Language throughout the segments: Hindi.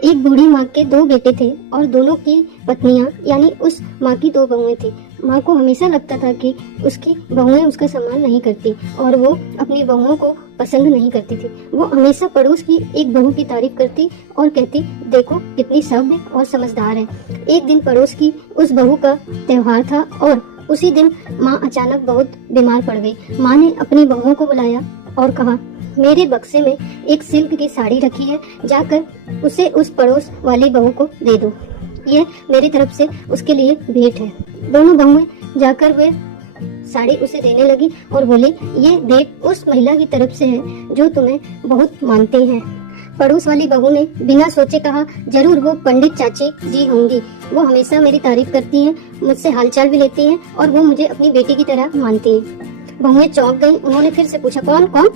एक बूढ़ी माँ के दो बेटे थे और दोनों की पत्नियां यानी उस माँ की दो बहुएं थी। माँ को हमेशा लगता था कि उसकी बहुएं उसका सम्मान नहीं करती और वो अपनी बहुओं को पसंद नहीं करती थी। वो हमेशा पड़ोस की एक बहू की तारीफ करती और कहती, देखो कितनी सभ्य और समझदार है। एक दिन पड़ोस की उस बहू का त्योहार था और उसी दिन माँ अचानक बहुत बीमार पड़ गई। माँ ने अपनी बहुओं को बुलाया और कहा, मेरे बक्से में एक सिल्क की साड़ी रखी है, जाकर उसे उस पड़ोस वाली बहू को दे दो। यह मेरी तरफ से उसके लिए भेंट है। दोनों बहुएं जाकर वे साड़ी उसे देने लगी और बोली, ये भेंट उस महिला की तरफ से है जो तुम्हें बहुत मानती है। पड़ोस वाली बहू ने बिना सोचे कहा, जरूर वो पंडित चाची जी होंगी। वो हमेशा मेरी तारीफ करती हैं, मुझसे हालचाल भी लेती हैं और वो मुझे अपनी बेटी की तरह मानती हैं। बहुएं चौंक गईं। उन्होंने फिर से पूछा, कौन कौन?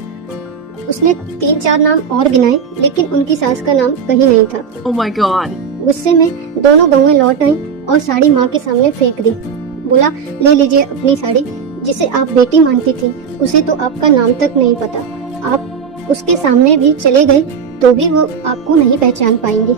उसने 3-4 नाम और गिनाए, लेकिन उनकी सास का नाम कहीं नहीं था। Oh my God. गुस्से में दोनों बहुएं लौट आईं और साड़ी माँ के सामने फेंक दी। बोला, ले लीजिए अपनी साड़ी, जिसे आप बेटी मानती थी, उसे तो आपका नाम तक नहीं पता। आप उसके सामने भी चले गए तो भी वो आपको नहीं पहचान पाएंगे।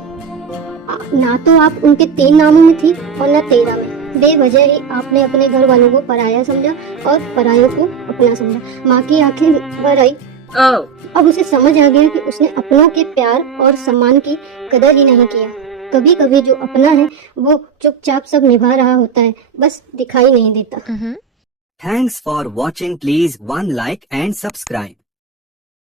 ना तो आप उनके 3 नामों में थी और न 13 में। बेवजह ही आपने अपने घर वालों को पराया समझा और परायों को अपना समझा। माँ की आंखें भर आई। Oh. अब उसे समझ आ गया कि उसने अपनों के प्यार और सम्मान की कदर ही नहीं किया। कभी कभी जो अपना है वो चुपचाप सब निभा रहा होता है, बस दिखाई नहीं देता। Thanks for watching. Please one like and subscribe.